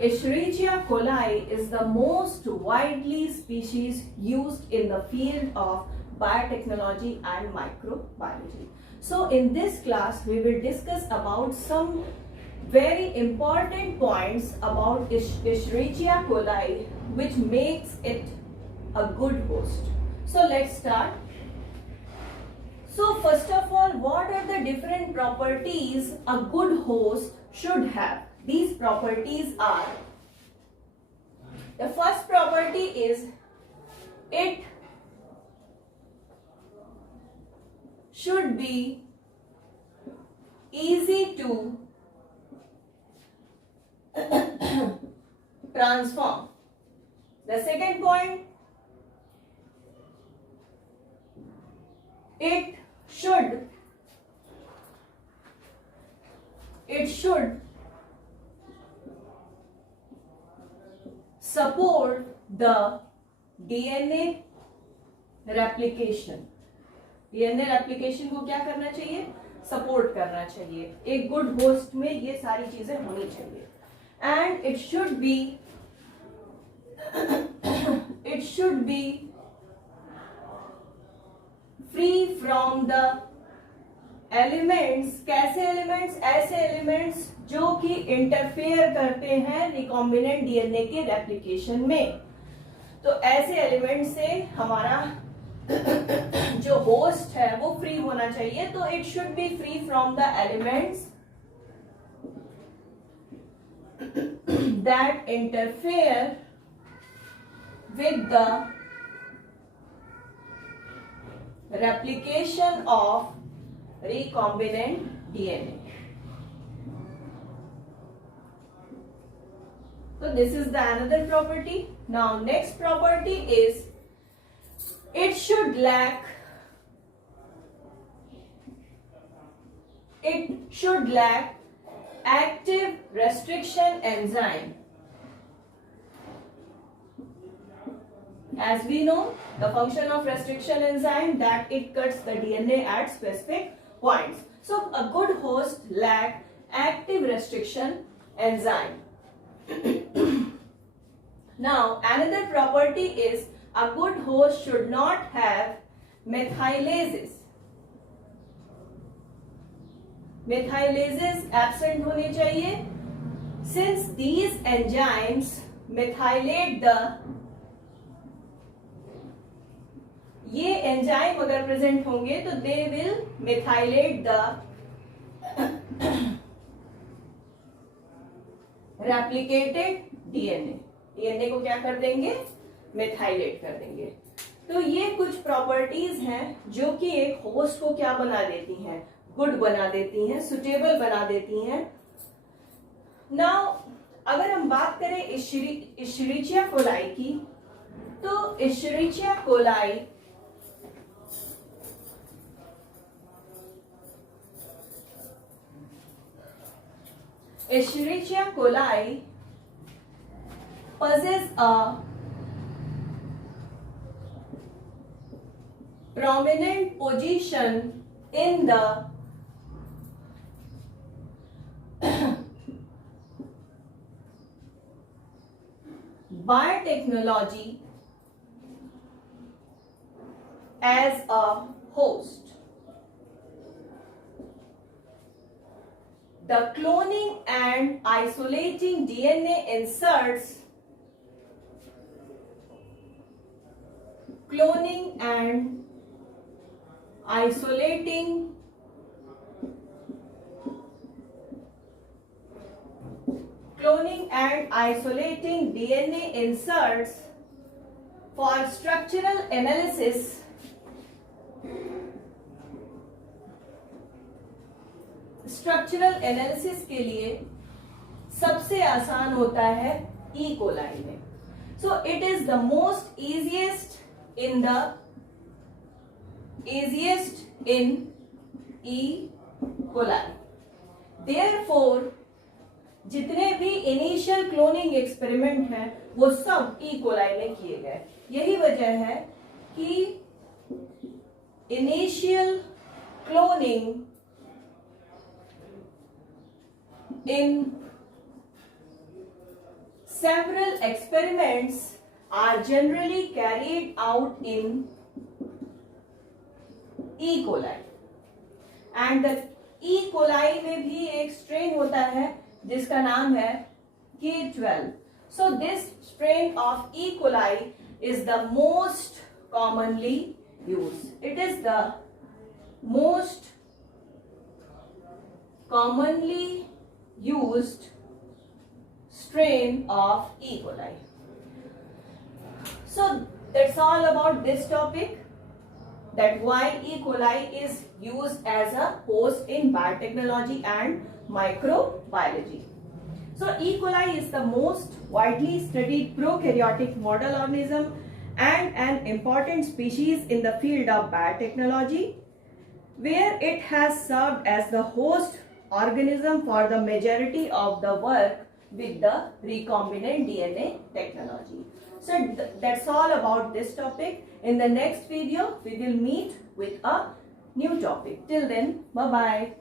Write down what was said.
Escherichia coli is the most widely species used in the field of biotechnology and microbiology. So in this class we will discuss about some very important points about Escherichia coli which makes it a good host. So let's start. So first of all, what are the different properties a good host should have? These properties are, the first property is it should be easy to transform. The second point, it should support the DNA replication. DNA replication को क्या करना चाहिए? Support करना चाहिए. एक good host में ये सारी चीजें होनी चाहिए. And it should be free from the elements. कैसे एलिमेंट्स? ऐसे एलिमेंट्स जो कि इंटरफेयर करते हैं रिकॉम्बिनेंट डीएनए के रेप्लिकेशन में. तो ऐसे एलिमेंट से हमारा जो होस्ट है वो फ्री होना चाहिए. तो it should be free from the elements that interfere with the replication of recombinant DNA. So this is the another property. Now next property is it should lack active restriction enzyme. As we know, the function of restriction enzyme that it cuts the DNA at specific points. So a good host lack active restriction enzyme. Now another property is a good host should not have methylases. Methylases absent होने चाहिए. Since these enzymes methylate the, ये enzyme अगर present होंगे तो they will methylate the replicated DNA. DNA को क्या कर देंगे? मिथाइलेट कर देंगे. तो ये कुछ प्रॉपर्टीज हैं जो कि एक होस्ट को क्या बना देती हैं? गुड बना देती हैं, सुटेबल बना देती हैं. नाउ अगर हम बात करें इश्चेरिचिया कोलाई की, तो इश्चेरिचिया coli Escherichia coli possesses a prominent position in the biotechnology as a host. The cloning and isolating DNA inserts, cloning and isolating DNA inserts for structural analysis के लिए सबसे आसान होता है ई कोलाई में. So it is the most easiest in E. coli. Therefore, जितने भी initial cloning experiment हैं वो सब ई कोलाई में किए गए. यही वजह है कि initial cloning in several experiments are generally carried out in E. coli. And the E. coli में भी एक strain होता है जिसका नाम है K12. So this strain of E. coli is the most commonly used. It is the most commonly used strain of E. coli. So that's all about this topic, that why E. coli is used as a host in biotechnology and microbiology. So E. coli is the most widely studied prokaryotic model organism and an important species in the field of biotechnology, where it has served as the host organism for the majority of the work with the recombinant DNA technology. So that's all about this topic. In the next video, we will meet with a new topic. Till then, bye-bye.